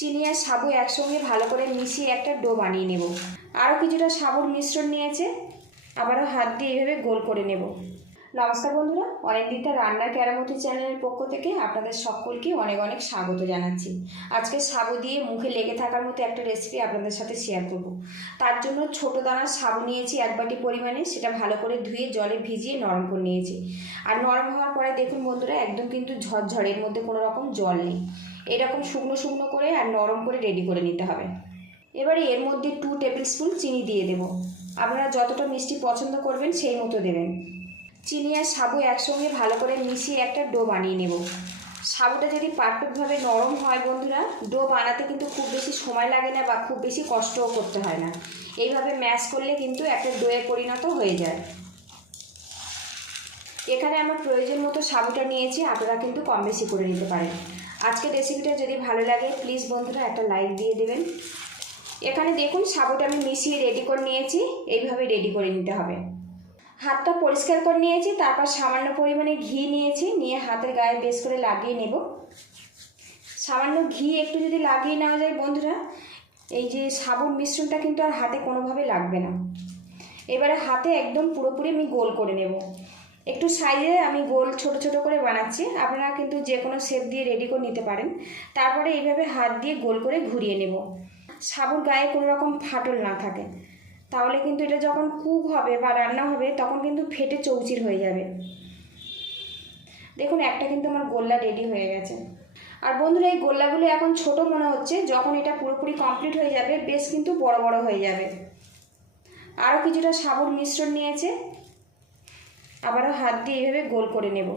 চিনি আর সাবু একসঙ্গে ভালো করে মিশিয়ে একটা ডো বানিয়ে নেব। আরও কিছুটা সাবুর মিশ্রণ নিয়েছে। আবারও হাত দিয়ে এভাবে গোল করে নেব। নমস্কার বন্ধুরা অনেকদিনটা রান্নার ক্যারামতি চ্যানেলের পক্ষ থেকে আপনাদের সকলকে অনেক অনেক স্বাগত জানাচ্ছি। আজকে সাবু দিয়ে মুখে লেগে থাকার মতো একটা রেসিপি আপনাদের সাথে শেয়ার করব। তার জন্য ছোট দানার সাবু নিয়েছি এক বাটি পরিমাণে, সেটা ভালো করে ধুয়ে জলে ভিজিয়ে নরম করে নিয়েছি। আর নরম হওয়ার পরে দেখুন বন্ধুরা, একদম কিন্তু ঝরঝরের মধ্যে কোনো রকম জল নেই। এরকম শুকনো শুকনো করে আর নরম করে রেডি করে নিতে হবে। এবারে এর মধ্যে টু টেবিল স্পুন চিনি দিয়ে দেবো। আপনারা যতটা মিষ্টি পছন্দ করবেন সেই মতো দেবেন। চিনি আর সাবু একসঙ্গে ভালো করে মিশিয়ে একটা ডো বানিয়ে নেব। সাবুটা যদি পারফেক্টভাবে নরম হয় বন্ধুরা, ডো বানাতে কিন্তু খুব বেশি সময় লাগে না বা খুব বেশি কষ্টও করতে হয় না। এইভাবে ম্যাশ করলে কিন্তু একটা ডোয়ে পরিণত হয়ে যায়। এখানে আমার প্রয়োজন মতো সাবুটা নিয়েছি, আপনারা কিন্তু কম বেশি করে নিতে পারেন। আজকের রেসিপিটা যদি ভালো লাগে প্লিজ বন্ধুরা একটা লাইক দিয়ে দেবেন। এখানে দেখুন, সাবুটা আমি মিশিয়ে রেডি করে নিয়েছি, এইভাবে রেডি করে নিতে হবে। হাতটা পরিষ্কার করে নিয়েছি, তারপর সামান্য পরিমাণে ঘি নিয়েছি, নিয়ে হাতের গায়ে বেশ করে লাগিয়ে নেব। সামান্য ঘি একটু যদি লাগিয়ে নেওয়া যায় বন্ধুরা, এই যে সাবুর মিশ্রণটা কিন্তু আর হাতে কোনোভাবে লাগবে না। এবারে হাতে একদম পুরোপুরি আমি গোল করে নেব। একটু সাইজে আমি গোল ছোট ছোট করে বানাচ্ছি। আপনারা কিন্তু যে কোনো শেপ দিয়ে রেডি করে নিতে পারেন। তারপরে এইভাবে হাত দিয়ে গোল করে ঘুরিয়ে নেব। সাবুর গায়ে কোনো রকম ফাটল না থাকে। তাহলে কিন্তু এটা যখন কুক হবে বা রান্না হবে, তখন কিন্তু ফেটে চৌচির হয়ে যাবে। দেখুন, একটা কিন্তু আমার গোল্লা রেডি হয়ে গেছে। আর বন্ধুরা, এই গোল্লাগুলো এখন ছোট মনে হচ্ছে। যখন এটা পুরোপুরি কমপ্লিট হয়ে যাবে, বেশ কিন্তু বড় বড় হয়ে যাবে। আরও কিছুটা সাবুর মিশ্রণ নিয়েছে। আবারও হাত দিয়ে এইভাবে গোল করে নেব।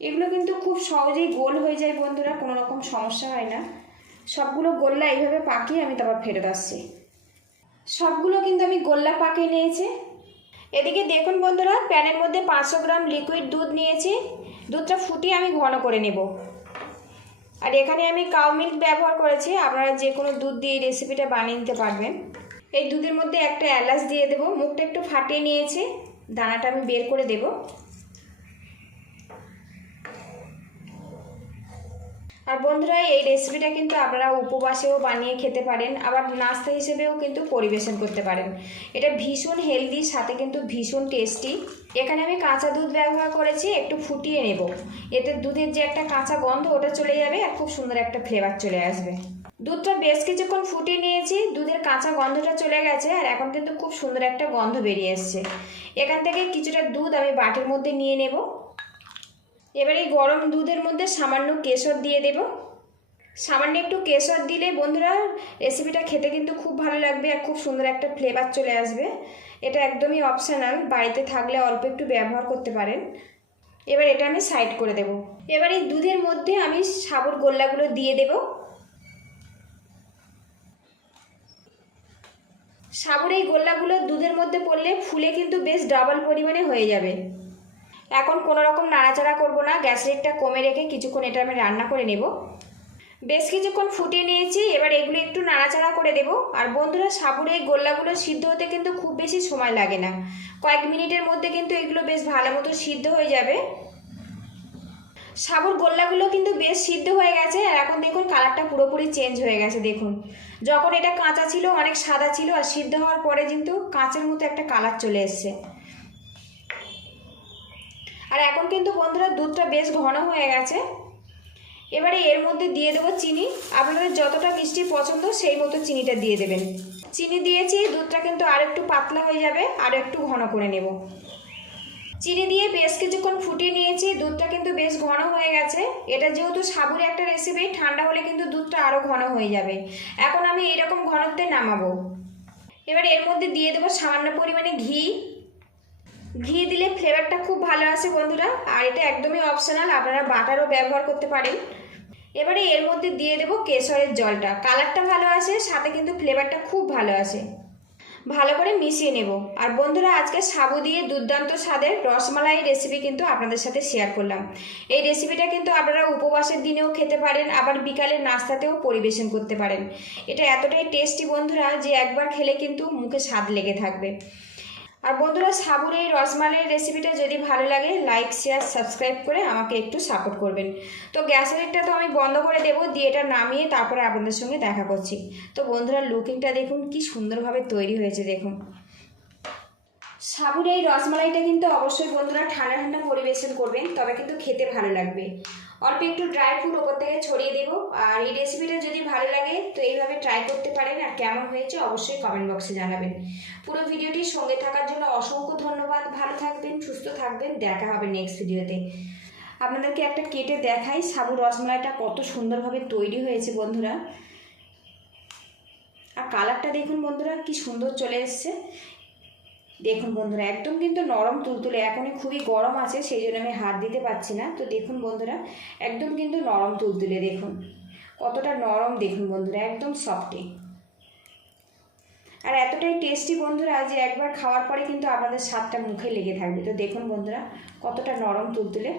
এগুলো কিন্তু খুব সহজেই গোল হয়ে যায় বন্ধুরা, কোনো রকম সমস্যা হয় না। সবগুলো গোল্লা এইভাবে পাকিয়ে আমি তারপর ফেরত আসছি। সবগুলো কিন্তু আমি গোল্লা পাকিয়ে নিয়েছি। এদিকে দেখুন বন্ধুরা, প্যানের মধ্যে পাঁচশো গ্রাম লিকুইড দুধ নিয়েছি। দুধটা ফুটিয়ে আমি ঘন করে নেব। আর এখানে আমি কাউ মিল্ক ব্যবহার করেছি, আপনারা যে কোনো দুধ দিয়ে রেসিপিটা বানিয়ে নিতে পারবেন। এই দুধের মধ্যে একটা এলাচ দিয়ে দেবো, মুখটা একটু ফাটিয়ে নিয়েছি। দানাটা আমি বের করে দেব। আর বন্ধুরা, এই রেসিপিটা কিন্তু আপনারা উপবাসেও বানিয়ে খেতে পারেন, আবার নাস্তা হিসেবেও কিন্তু পরিবেশন করতে পারেন। এটা ভীষণ হেলদি সাথে কিন্তু ভীষণ টেস্টি এখানে আমি কাঁচা দুধ ব্যবহার করেছি, একটু ফুটিয়ে নেব। এতে দুধের যে একটা কাঁচা গন্ধ, ওটা চলে যাবে আর খুব সুন্দর একটা ফ্লেভার চলে আসবে। দুধটা বেশ কিছুক্ষণ ফুটিয়ে নিয়েছি, দুধের কাঁচা গন্ধটা চলে গেছে আর এখন কিন্তু খুব সুন্দর একটা গন্ধ বেরিয়ে এসছে। এখান থেকে কিছুটা দুধ আমি বাটির মধ্যে নিয়ে নেব। এবার এই গরম দুধের মধ্যে সামান্য কেশর দিয়ে দেব। সামান্য একটু কেশর দিলে বন্ধুরা রেসিপিটা খেতে কিন্তু খুব ভালো লাগবে আর খুব সুন্দর একটা ফ্লেভার চলে আসবে। এটা একদমই অপশানাল বাড়িতে থাকলে অল্প একটু ব্যবহার করতে পারেন। এবার এটা আমি সাইড করে দেব। এবার এই দুধের মধ্যে আমি সাবুর গোল্লাগুলো দিয়ে দেবো। সাবুর এই গোল্লাগুলো দুধের মধ্যে পড়লে ফুলে কিন্তু বেশ ডাবল পরিমাণে হয়ে যাবে। এখন কোনো রকম নাড়াচাড়া করব না, গ্যাস রেটটা কমে রেখে কিছুক্ষণ এটা আমি রান্না করে নেব। বেশ কিছুক্ষণ ফুটিয়ে নিয়েছি, এবার এগুলো একটু নাড়াচাড়া করে দেব। আর বন্ধুরা সাবুর এই গোল্লাগুলো সিদ্ধ হতে কিন্তু খুব বেশি সময় লাগে না। কয়েক মিনিটের মধ্যে কিন্তু এগুলো বেশ ভালো মতো সিদ্ধ হয়ে যাবে। সাবুর গোল্লাগুলো কিন্তু বেশ সিদ্ধ হয়ে গেছে, আর এখন দেখুন কালারটা পুরোপুরি চেঞ্জ হয়ে গেছে, দেখুন। যখন এটা কাঁচা ছিল, অনেক সাদা ছিল, আর সিদ্ধ হওয়ার পরে কিন্তু কাঁচের মতো একটা কালার চলে এসছে। আর এখন কিন্তু বন্ধুরা দুধটা বেশ ঘন হয়ে গেছে। এবারে এর মধ্যে দিয়ে দেবো চিনি। আপনাদের যতটা মিষ্টি পছন্দ সেই মতো চিনিটা দিয়ে দেবেন। চিনি দিয়েছি, দুধটা কিন্তু আর একটু পাতলা হয়ে যাবে আর একটু ঘন করে নেব। চিনি দিয়ে বেশ কিছুক্ষণ ফুটিয়ে নিয়েছি, দুধটা কিন্তু বেশ ঘন হয়ে গেছে। এটা যেহেতু সাবুর একটা রেসিপি ঠান্ডা হলে কিন্তু দুধটা আরও ঘন হয়ে যাবে। এখন আমি এরকম ঘনত্বে নামাবো। এবার এর মধ্যে দিয়ে দেবো সামান্য পরিমাণে ঘি। ঘি দিলে ফ্লেভারটা খুব ভালো আসে বন্ধুরা, আর এটা একদমই অপশনাল আপনারা বাটারও ব্যবহার করতে পারেন। এবারে এর মধ্যে দিয়ে দেবো কেশরের জলটা। কালারটা ভালো আসে, সাথে কিন্তু ফ্লেভারটা খুব ভালো আসে। ভালো করে মিশিয়ে নেব। আর বন্ধুরা, আজকে সাবু দিয়ে দুর্দান্ত স্বাদের রসমালাই রেসিপি কিন্তু আপনাদের সাথে শেয়ার করলাম। এই রেসিপিটা কিন্তু আপনারা উপবাসের দিনেও খেতে পারেন, আবার বিকালের নাস্তাতেও পরিবেশন করতে পারেন। এটা এতটাই টেস্টি বন্ধুরা, যে একবার খেলে কিন্তু মুখে স্বাদ লেগে থাকবে। আর বন্ধুরা সাবুর এই রসমালাইয়ের রেসিপিটা যদি ভালো লাগে লাইক শেয়ার সাবস্ক্রাইব করে আমাকে একটু সাপোর্ট করবেন। তো গ্যাসের একটা তো আমি বন্ধ করে দেবো, দিয়ে এটা নামিয়ে তারপরে আপনাদের সঙ্গে দেখা করছি। তো বন্ধুরা লুকিংটা দেখুন, কি সুন্দরভাবে তৈরি হয়েছে, দেখুন। সাবুর এই রসমালাইটা কিন্তু অবশ্যই বন্ধুরা ঠান্ডা ঠান্ডা পরিবেশন করবেন, তবে কিন্তু খেতে ভালো লাগবে। অল্প একটু ড্রাই ফ্রুট ওপর থেকে ছড়িয়ে দেবো। আর এই রেসিপিটা যদি ভালো লাগে, তো এইভাবে ট্রাই করতে পারেন। আর কেমন হয়েছে অবশ্যই কমেন্ট বক্সে জানাবেন। পুরো ভিডিওটির সঙ্গে থাকার জন্য অসংখ্য ধন্যবাদ। ভালো থাকবেন, সুস্থ থাকবেন। দেখা হবে নেক্সট ভিডিওতে আপনাদেরকে একটা কেটে দেখাই সাবু রসমালাইটা কত সুন্দরভাবে তৈরি হয়েছে বন্ধুরা। আর কালারটা দেখুন বন্ধুরা, কি সুন্দর চলে এসছে। দেখুন বন্ধুরা, একদম কিন্তু নরম তুলতুলে, এখনই খুবই গরম আছে, সেই জন্য আমি হাত দিতে পারছি না। তো দেখুন বন্ধুরা, একদম কিন্তু নরম তুলতুলে দেখুন। কতটা নরম দেখুন বন্ধুরা, একদম সফটে আর এতটাই টেস্টি বন্ধুরা যে একবার খাওয়ার পরে কিন্তু আপনাদের স্বাদটা মুখে লেগে থাকবে। তো দেখুন বন্ধুরা, কতটা নরম তুলতুলে।